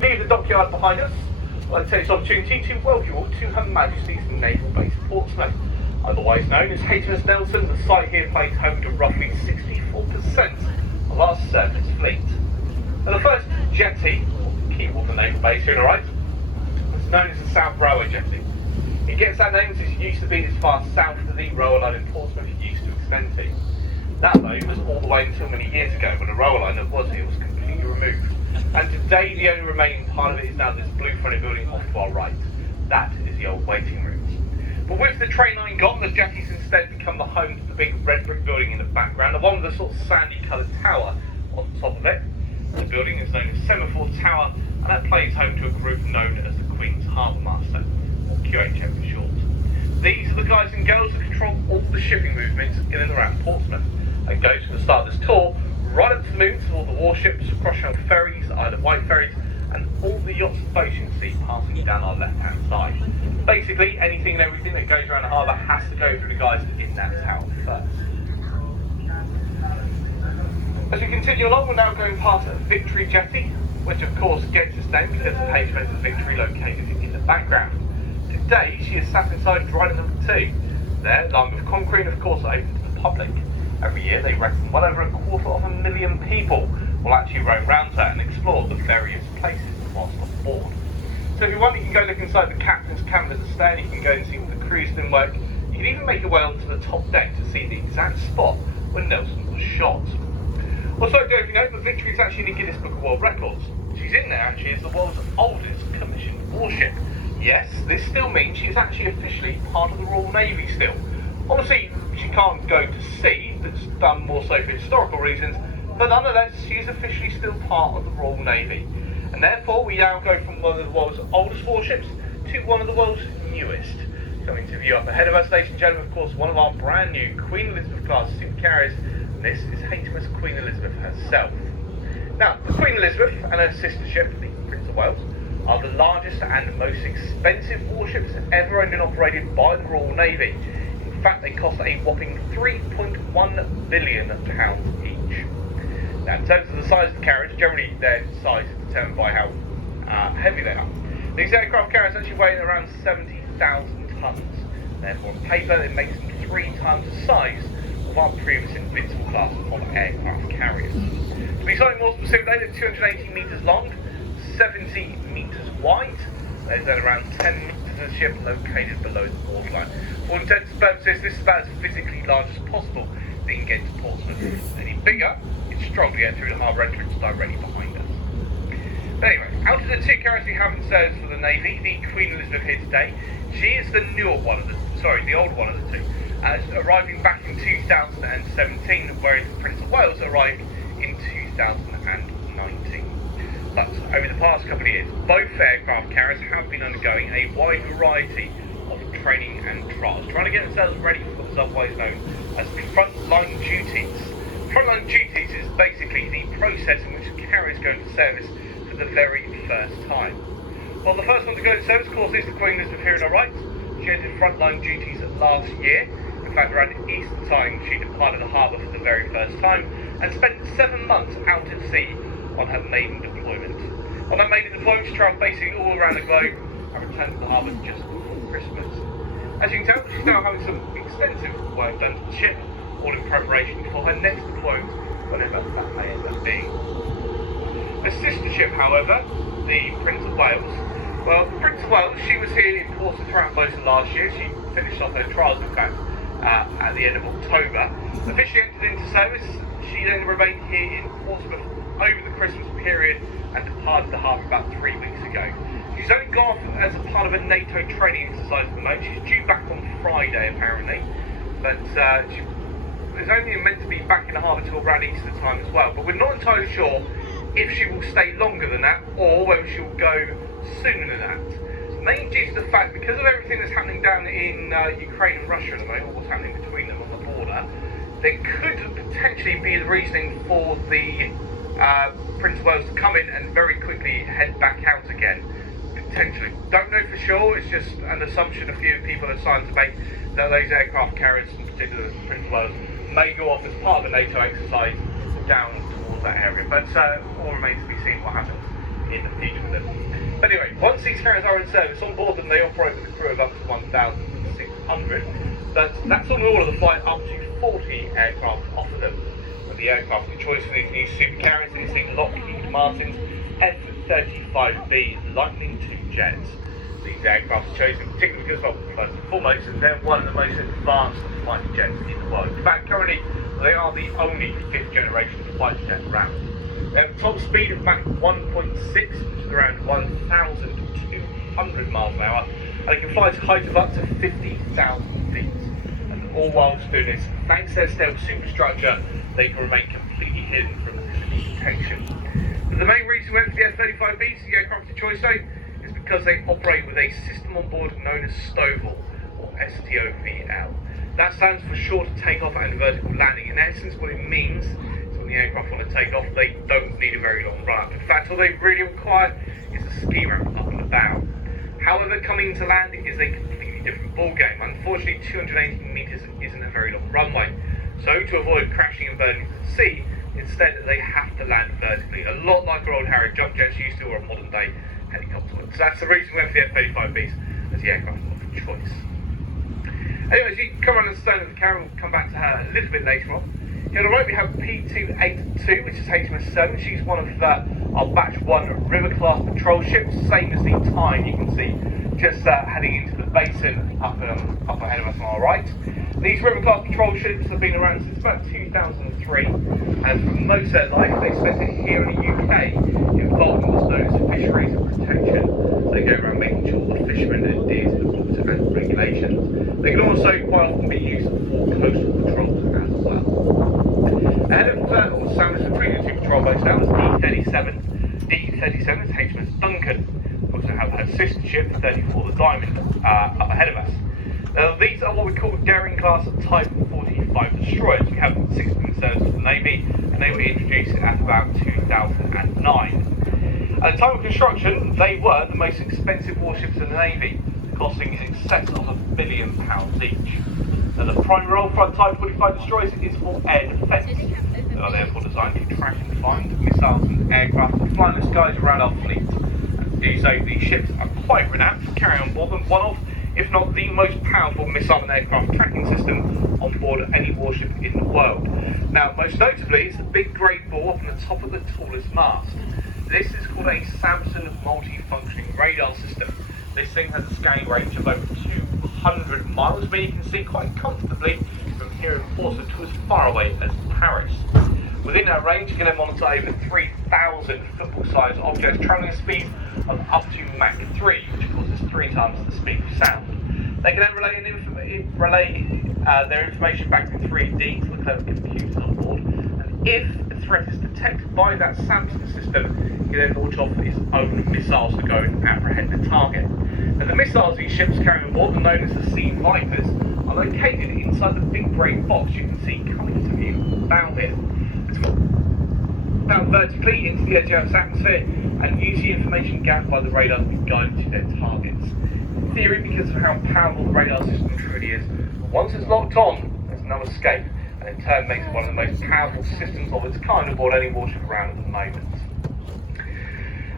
Near the dockyard behind us, I'd like to take this opportunity to welcome you all to Her Majesty's Naval Base Portsmouth, otherwise known as Hms Nelson. The site here plays home to roughly 64% of our surface fleet. And the first jetty, or key water naval base here on the right, is known as the South Railway Jetty. It gets that name because it used to be as far south as the railway line in Portsmouth used to extend to. That though was all the way until many years ago when the railway line that was here was completely removed. And today the only remaining part of it is now this blue fronted building off to our right. That is the old waiting rooms. But with the train line gone, the jetty's instead become the home to the big red brick building in the background, the one with the sort of sandy coloured tower on top of it. The building is known as Semaphore Tower, and that plays home to a group known as the Queen's Harbour Master, or QHM for short. These are the guys and girls that control all the shipping movements in and around Portsmouth, and go to the start of this tour right up to the moon to all the warships, cross-channel ferries, Isle of Wight ferries, and all the yachts and boats you can see passing down our left-hand side. Basically, anything and everything that goes around the harbour has to go through the guys in that tower first. As we continue along, we're now going past Victory Jetty, which of course gets its name because the HMS Victory located in the background. Today, she is sat inside drydock number 2. There, lined with concrete, of course, open to the public. Every year they reckon well over 250,000 people will actually roam round her and explore the various places whilst on board. So if you want, you can go look inside the captain's cabin at the stern, you can go and see what the crew's been like. You can even make your way onto the top deck to see the exact spot where Nelson was shot. Also, don't you know, the Victory is actually in the Guinness Book of World Records. She's in there actually as the world's oldest commissioned warship. Yes, this still means she's actually officially part of the Royal Navy still. Obviously, she can't go to sea, that's done more so for historical reasons, but nonetheless, she is officially still part of the Royal Navy. And therefore, we now go from one of the world's oldest warships to one of the world's newest. Coming to view up ahead of us, ladies and gentlemen, of course, one of our brand new Queen Elizabeth class supercarriers, and this is HMS Queen Elizabeth herself. Now, the Queen Elizabeth and her sister ship, the Prince of Wales, are the largest and most expensive warships ever owned and operated by the Royal Navy. In fact, they cost a whopping £3.1 billion each. Now, in terms of the size of the carriers, generally their size is determined by how heavy they are. These aircraft carriers actually weigh around 70,000 tonnes. Therefore, on paper, it makes them 3 times the size of our previous Invincible class of aircraft carriers. To be slightly more specific, they're 280 metres long, 70 metres wide. There's then around 10 metres of the ship located below the waterline. For all intents and purposes, this is about as physically large as possible that you can get to Portsmouth. Any bigger, it's strong to get through the harbour entrance directly behind us. But anyway, out of the 2 carriers we have in service for the Navy, the Queen Elizabeth here today, she is the newer one of the, the old one of the 2, arriving back in 2017, whereas the Prince of Wales arrived in 2019. But over the past couple of years, both aircraft carriers have been undergoing a wide variety of training and trials, trying to get themselves ready for what is otherwise known as frontline duties. Frontline duties is basically the process in which carriers go into service for the very first time. Well, the first one to go into service, of course, is the Queen Elizabeth here on our right. She entered frontline duties last year. In fact, around Easter time, she departed the harbour for the very first time and spent 7 months out at sea on her maiden deployment. On that maiden deployment, she travelled basically all around the globe and returned to the harbour just before Christmas. As you can tell, she's now having some extensive work done to the ship, all in preparation for her next deployment, whenever that may end up being. Her sister ship, however, the Prince of Wales, well, the Prince of Wales, she was here in Portsmouth throughout most of last year. She finished off her trials, in fact, at the end of October. Officially entered into service, she then remained here in Portsmouth over the Christmas period and departed the harbour about 3 weeks ago. She's only gone off as a part of a NATO training exercise at the moment. She's due back on Friday apparently, but she was only meant to be back in the harbour till around Easter time as well. But we're not entirely sure if she will stay longer than that or whether she will go sooner than that. Mainly due to the fact, because of everything that's happening down in Ukraine and Russia at the moment, what's happening between them on the border, there could potentially be the reasoning for the Prince of Wales to come in and very quickly head back out again. Potentially. Don't know for sure, it's just an assumption a few people are starting to make that those aircraft carriers, in particular Prince of Wales, may go off as part of a NATO exercise down towards that area. But all remains to be seen what happens in the future with them. But anyway, once these carriers are in service, on board them they operate with a crew of up to 1,600, but that's on all of the flight up to 40 aircraft off of them. And the aircraft of choice for these super carriers is the Lockheed Martin's F-35B Lightning II jets. These aircraft are chosen particularly because, well, first and foremost, they're one of the most advanced fighter jets in the world. In fact, currently they are the only 5th generation fighter jet around. They have a top speed of Mach 1.6, which is around 1,200 miles an hour, and they can fly to heights of up to 50,000 feet. And all whilst doing this, thanks to their stealth superstructure, they can remain completely hidden from enemy detection. But the main reason we went for the F-35Bs, the aircraft of choice though, is because they operate with a system on board known as STOVL, or STOVL. That stands for short takeoff and vertical landing. In essence, what it means is when the aircraft want to take off, they don't need a very long run up. In fact, all they really require is a ski ramp up on the bow. However, coming to landing is a completely different ballgame. Unfortunately, 280 metres isn't a very long runway. So to avoid crashing and burning to the sea, instead they have to land vertically, a lot like our old Harrier jump jets used to, or a modern day helicopter. So that's the reason we went for the F-35Bs as the aircraft of choice. Anyway, as you come around the stern of the carrier, we'll come back to her a little bit later on. Here on the right we have P282, which is Hms Nelson. She's one of our Batch 1 River class patrol ships, same as the Tyne you can see just heading into the basin up ahead of us on our right. These River class patrol ships have been around since about 2003, and for most of their life they spent it here in the UK involved in what's known as fisheries and protection. They go around making sure the fishermen adhere to the rules and regulations. They can also quite often be used for coastal patrols as well. Ahead of Sanders between the two patrol boats now is D-37. D-37 is Hms Duncan. We also have her sister ship, 34 the Diamond, up ahead of us. These are what we call Daring class Type 45 destroyers. We have 6 in service with the Navy, and they were introduced at about 2009. At the time of construction, they were the most expensive warships in the Navy, costing in excess of £1 billion each. Now, the primary role for Type 45 destroyers is for air defence. They are therefore designed to track and find missiles and aircraft that fly in the skies around our fleet. And to do so, these ships are quite renowned for carrying on board them one of, if not the most powerful missile and aircraft tracking system on board any warship in the world. Now, most notably, it's the big grey ball up on the top of the tallest mast. This is called a Samson multi-functioning radar system. This thing has a scanning range of over 200 miles, but you can see quite comfortably from here in Portsmouth to as far away as Paris. Within that range, you can then monitor over 3,000 football-sized objects travelling at a speed of up to Mach 3, which of course is 3 times the speed of sound. They can then relay their information back in 3D to the clever computers on board, and if a threat is detected by that Samson system, you can then launch off its own missiles to go and apprehend the target. Now, the missiles these ships carry on board, known as the Sea Vipers, are located inside the big grey box you can see coming to view down here. Down vertically into the edge of Earth's atmosphere and use the information gathered by the radar to be guided to their targets. In theory, because of how powerful the radar system truly is, once it's locked on, there's no escape, and in turn makes it one of the most powerful systems of its kind aboard any warship around at the moment.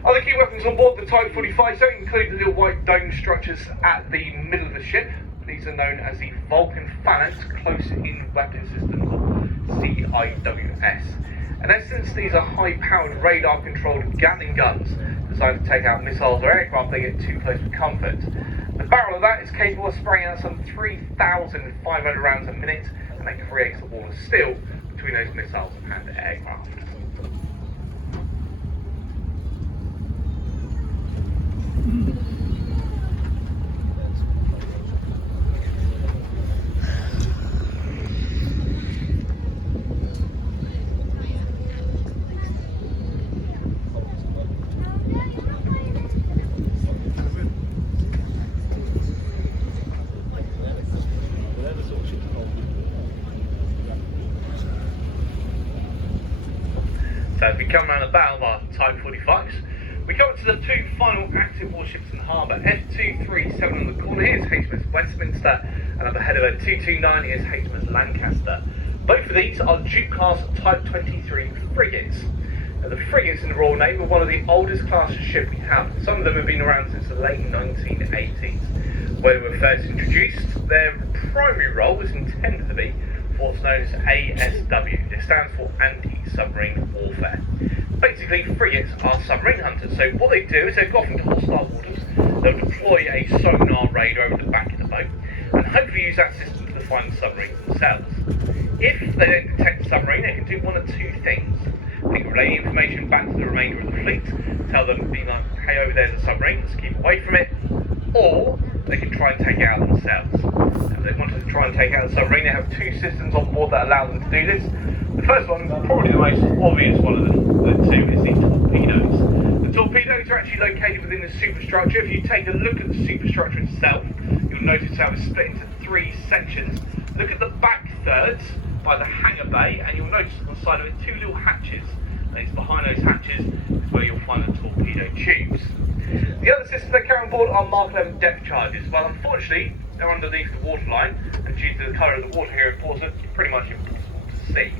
Other key weapons on board the Type 45 so include the little white dome structures at the middle of the ship. These are known as the Vulcan Phalanx Close-In Weapon Systems, or CIWS. In essence, these are high-powered radar-controlled Gatling guns designed to take out missiles or aircraft they get too close for comfort. The barrel of that is capable of spraying out some 3,500 rounds a minute, and that creates a wall of steel between those missiles and aircraft. As we come around the bow of our Type 45s, we come to the two final active warships in the harbour. F237 on the corner here is HMS Westminster, and up ahead of her 229 is HMS Lancaster. Both of these are Duke-class Type 23 frigates. Now, the frigates in the Royal Navy are one of the oldest classes of ship we have. Some of them have been around since the late 1980s. When they were first introduced, their primary role was intended to be what's known as ASW. It stands for Anti-Submarine Warfare. Basically, frigates are submarine hunters. So what they do is they go off into hostile waters, they'll deploy a sonar radar over the back of the boat, and hopefully use that system to find the submarine themselves. If they don't detect the submarine, they can do one of two things. They can relay information back to the remainder of the fleet, tell them, being like, hey, over there's a submarine, let's keep away from it, or they can try and take it out themselves. If they want to try and take out the submarine, they have two systems on board that allow them to do this. The first one, probably the most obvious one of the two, is the torpedoes. The torpedoes are actually located within the superstructure. If you take a look at the superstructure itself, you'll notice how it's split into three sections. Look at the back thirds by the hangar bay, and you'll notice on the side of it two little hatches. And it's behind those hatches is where you'll find the torpedo tubes. The other systems they carry on board are Mark 11 depth charges. Well, unfortunately, they're underneath the waterline, and due to the colour of the water here in Portsmouth, it's pretty much impossible to see.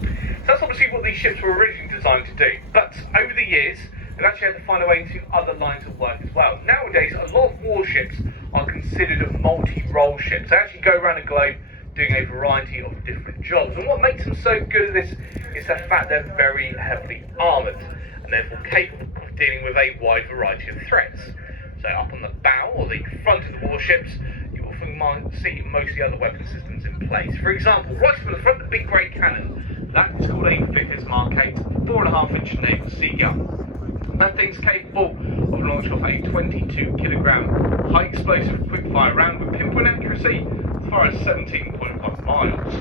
So that's obviously what these ships were originally designed to do, but over the years, they've actually had to find a way into other lines of work as well. Nowadays, a lot of warships are considered multi-role ships. They actually go around the globe doing a variety of different jobs, and what makes them so good at this is the fact they're very heavily armoured, and therefore capable of dealing with a wide variety of threats. So up on the bow, or the front of the warships, you will see most of the other weapon systems in place. For example, right from the front, the big grey cannon, that is called a Vickers Mark 8 4.5-inch naval sea gun. That thing's capable of launch off a 22-kilogram high explosive quick-fire round with pinpoint accuracy as far as 17.5 miles.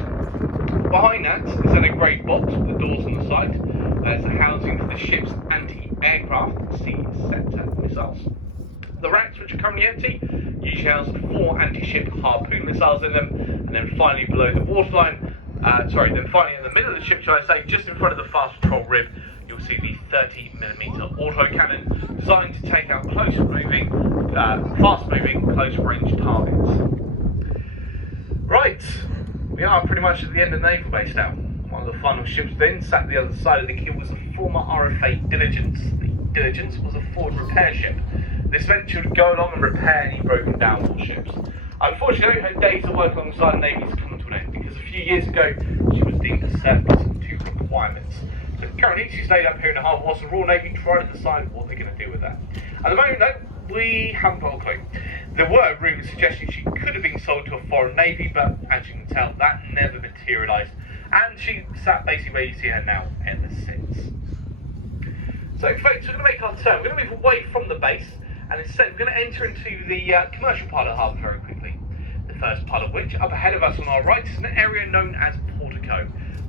Behind that is then a grey box with the doors on the side. There's a housing for the ship's anti-aircraft sea-sector missiles. The racks, which are currently empty, usually house 4 anti-ship harpoon missiles in them, and then finally below the waterline, finally in the middle of the ship, shall I say, just in front of the fast patrol rib, you'll see the 30mm autocannon designed to take out fast-moving, close-range targets. Right, we are pretty much at the end of the naval base now. One of the final ships then sat at the other side of the quay was the former RFA Diligence. The Diligence was a forward repair ship. This venture would go along and repair any broken down warships. Unfortunately, her days of work alongside the Navy has come to an end because a few years ago she was deemed a surplus to requirements. So currently she's laid up here in the harbour whilst the Royal Navy try to decide what they're going to do with that. At the moment though, we haven't got a clue. There were rumours suggesting she could have been sold to a foreign navy, but as you can tell, that never materialised, and she sat basically where you see her now ever since. So folks, we're going to make our turn. We're going to move away from the base, and instead we're going to enter into the commercial part of the harbour very quickly. The first part of which, up ahead of us on our right, is an area known as Portico.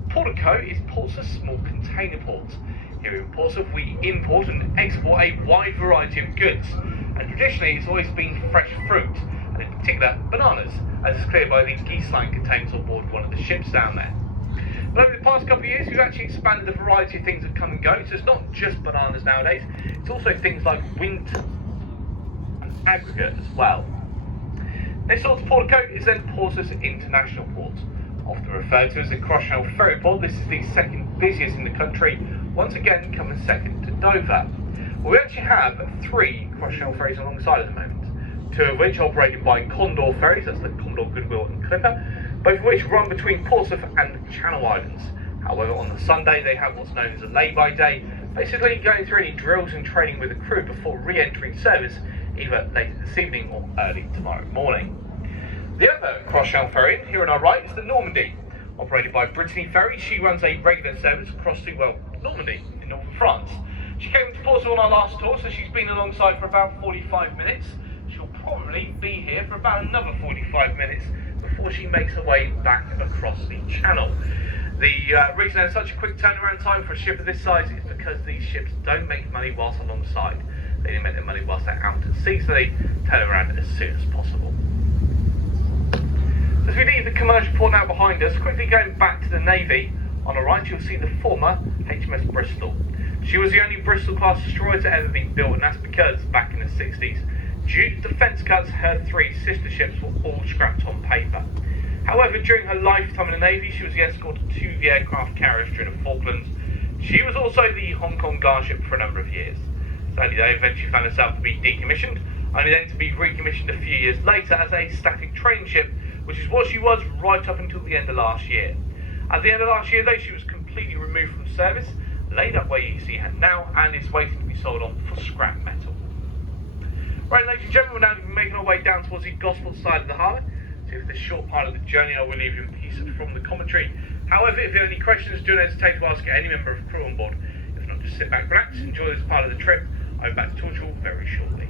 Portico is Portsmouth's small container port. Here in Portsmouth we import and export a wide variety of goods, and traditionally it's always been fresh fruit, and in particular bananas, as is clear by the geese line containers on board one of the ships down there. But over the past couple of years we've actually expanded the variety of things that come and go, so it's not just bananas nowadays, it's also things like wind and aggregate as well. Next door to Portico is then Portsmouth International Port. Often referred to as the cross-channel ferry port, this is the second busiest in the country, once again coming second to Dover. Well, we actually have 3 cross-channel ferries alongside at the moment, 2 of which are operated by Condor ferries, that's the Commodore Goodwill and Clipper, both of which run between Portsmouth and the Channel Islands. However, on the Sunday they have what's known as a lay-by day, basically going through any drills and training with the crew before re-entering service either later this evening or early tomorrow morning. The other cross-channel ferry here on our right is the Normandy. Operated by Brittany Ferry, she runs a regular service across to, Normandy in northern France. She came to Portsmouth on our last tour, so she's been alongside for about 45 minutes. She'll probably be here for about another 45 minutes before she makes her way back across the channel. The reason there's such a quick turnaround time for a ship of this size is because these ships don't make money whilst alongside. They only make their money whilst they're out at sea, so they turn around as soon as possible. As we leave the commercial port now behind us, quickly going back to the Navy, On the right, you'll see the former HMS Bristol. She was the only Bristol-class destroyer to ever be built, and that's because, back in the 60s, due to defence cuts, her 3 sister ships were all scrapped on paper. However, during her lifetime in the Navy, she was the escort to 2 the aircraft carriers during the Falklands. She was also the Hong Kong guard ship for a number of years. Sadly, they eventually found herself to be decommissioned, only then to be recommissioned a few years later as a static training ship, which is what she was right up until the end of last year. At the end of last year, though, she was completely removed from service, laid up where you see her now, and is waiting to be sold on for scrap metal. Right, ladies and gentlemen, we're now making our way down towards the Gosport side of the harbour. So for this short part of the journey, I will leave you in peace from the commentary. However, if you have any questions, do not hesitate to ask any member of the crew on board. If not, just sit back, relax, enjoy this part of the trip. I'll be back to talk to you all very shortly.